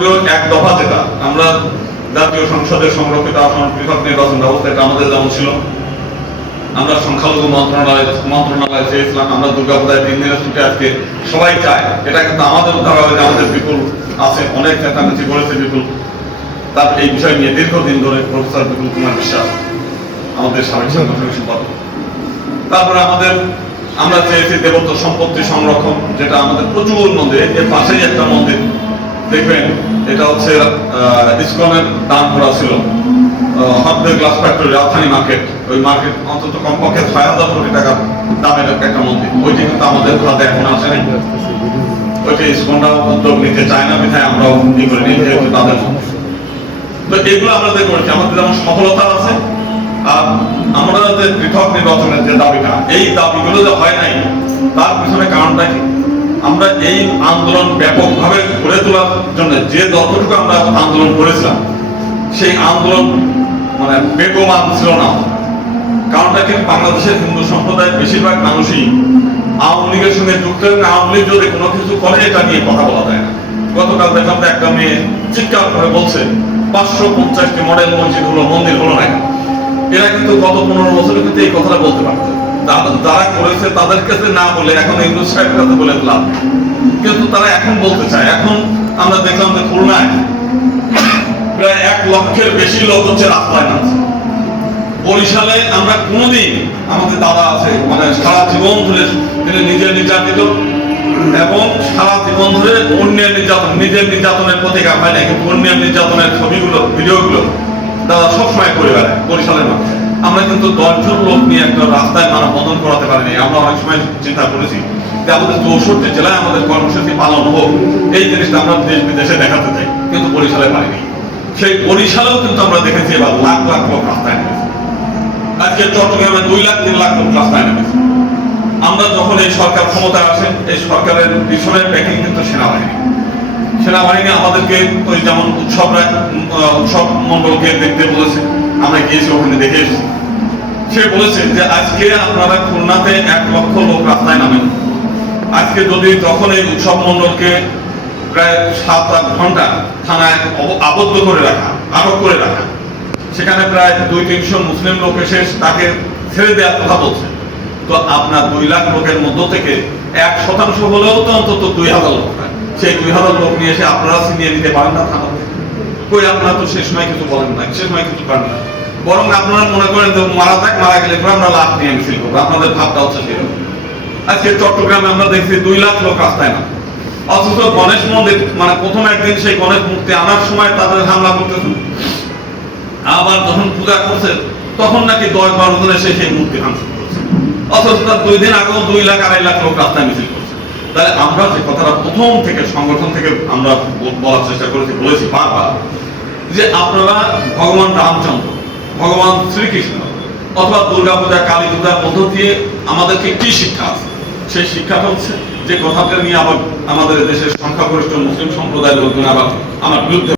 জনপ্রিয় এক দফা যেটা আমরা জাতীয় সংসদের সংরক্ষিত আসন পৃথক নির্বাচন ব্যবস্থা, এটা আমাদের যেমন ছিল, আমরা সংখ্যালঘু মন্ত্রণালয় চেয়েছিলাম, আমরা দুর্গাপূজায় 3 দিনের ছুটি আজকে সবাই চায়, এটা কিন্তু আমাদের উদ্ধার হবে যে আমাদের বিপুল আছে, অনেক চেঁচামেচি করেছে বিপুল। তার এই বিষয় নিয়ে দীর্ঘদিন ধরে প্রফেসর বিপুল কুমার বিশ্বাস আমাদের সাবেক সাংগঠনিক সম্পাদক। তারপরে আমরা চেয়েছি দেবত্ব সম্পত্তি সংরক্ষণ, যেটা আমাদের প্রচুর মন্দির, এর পাশেই একটা মন্দির দেখবেন, এটা হচ্ছে ইসকনের দান করা ছিল হদ্দের গ্লাস ফ্যাক্টরি রাজধানী মার্কেট, ওই মার্কেট অন্তত কমপক্ষে 6,000 কোটি টাকা দামের একটা মন্দির, ওইটি কিন্তু আমাদের হাতে এখন আসে নাই। ওইটি ইসকনরাও উদ্যোগ নিতে চায় না, বিধায় আমরাও কি করে নিই, যেহেতু তাদের তো এগুলো আমরা করেছি। আমাদের যেমন সফলতা আছে, আর আমরা যে পৃথক নির্বাচনের যে দাবিটা, এই দাবিগুলো যে হয় নাই তার পিছনে কারণটা কি? আমরা এই আন্দোলন ব্যাপকভাবে গড়ে তোলার জন্য যে যতটুকু আমরা আন্দোলন করেছিলাম, সেই আন্দোলন মানে বেগবান ছিল না। কারণটা কি? বাংলাদেশের হিন্দু সম্প্রদায়ের বেশিরভাগ মানুষই আওয়ামী লীগের সঙ্গে যুক্ত, এবং আওয়ামী লীগ যদি কোনো কিছু করে এটা নিয়ে কথা বলা যায় না। গতকাল দেখলাম একটা মেয়ে চিৎকার করে বলছে 550টি মডেল মসজিদ হলো, মন্দির হলো না। এরা কিন্তু গত 15 বছরে কিন্তু এই কথাটা বলতে পারছে, যারা করেছে তাদের কাছে না বলে এখন ইউনুস সাহেবের কাছে বলে দিলাম, কিন্তু তারা এখন বলতে চায়। এখন আমরা দেখলাম যে খুলনায় প্রায় 1 লক্ষের বেশি লোক হচ্ছে রাস্তায় নামছে। বরিশালে আমরা কোনোদিন, আমাদের দাদা আছে মানে সারা জীবন ধরে তিনি নিজে নির্যাতিত এবং সারা জীবন ধরে অন্যের নির্যাতন, নিজের নির্যাতনের প্রতিকার হয় না, কিন্তু অন্যের নির্যাতনের ছবিগুলো ভিডিওগুলো দাদা সবসময় করে বেড়ায় বরিশালের মানুষ। আমরা কিন্তু 10 জন লোক নিয়ে একটা রাস্তায় মানববন্ধন করাতে পারিনি। আমরা অনেক সময় চিন্তা করেছি যে আমাদের 64 জেলায় আমাদের কর্মসূচি পালন হোক, এই জিনিসটা আমরা দেশ বিদেশে দেখাতে চাই, কিন্তু বরিশালে পারিনি। সেই বরিশালেও কিন্তু আমরা দেখেছি এবার লাখ লাখ লোক রাস্তায় নেমেছে। আজকে চট্টগ্রামে 2 লাখ 3 লাখ লোক রাস্তায় নেমেছে। আমরা যখন এই সরকার ক্ষমতায় আসেন, এই সরকারের পিছনের ব্যাকিং কিন্তু সেনাবাহিনী আমাদেরকে ওই যেমন উৎসব মন্ডলকে দেখতে বলেছে, আমরা গিয়েছি, ওখানে দেখে এসেছি। সে বলেছে যে আজকে আপনারা খুলনাতে 1 লক্ষ লোক রাস্তায় নামেন, আজকে যদি যখন এই উৎসব মন্ডলকে প্রায় 7-8 ঘন্টা থানায় আবদ্ধ করে রাখা, আটক করে রাখা, সেখানে প্রায় 200-300 মুসলিম লোক এসে তাকে ছেড়ে দেওয়ার কথা বলছে, তো আপনার 2 লাখ লোকের মধ্য থেকে 1% হলেও তো অন্তত 2000 লোক, সেই 2000 লোক নিয়ে এসে আপনারা ছিনিয়ে নিতে পারেন না থানাতে? কই, আপনারা তো সে সময় কিছু বলেন না, সে সময় কিছু করেন না, বরং আপনারা মনে করেন যে মারা গেলে আমরা লাভ নিয়ে মিছিল করবো, আপনাদের ভাবটা হচ্ছে সেরকম। আজকে চট্টগ্রামে আমরা দেখছি 2 লাখ লোক রাস্তায় না, অথচ গণেশ মন্দির মানে প্রথম একদিন সেই গণেশ মূর্তি আনার সময় তাদের হামলা করতেছেন, আবার যখন পূজা করছে তখন নাকি 10-12 জন এসে সেই মূর্তি ভাঙচুর করছে, অথচ তার 2 দিন আগেও 2 লাখ 2.5 লাখ লোক রাস্তায় মিছিল করছে। তাহলে আমরা যে কথাটা প্রথম থেকে সংগঠন থেকে আমরা বলার চেষ্টা বলেছি বারবার, যে আপনারা ভগবান রামচন্দ্র, ভগবান শ্রীকৃষ্ণ অথবা দুর্গাপূজা, কালী পূজার মধ্য দিয়ে আমাদেরকে কি শিক্ষা আছে? সেই শিক্ষাটা হচ্ছে যে কথাটা নিয়ে আবার আমাদের দেশের সংখ্যাগরিষ্ঠ মুসলিম সম্প্রদায়ের লোকজন আবার আমার বিরুদ্ধে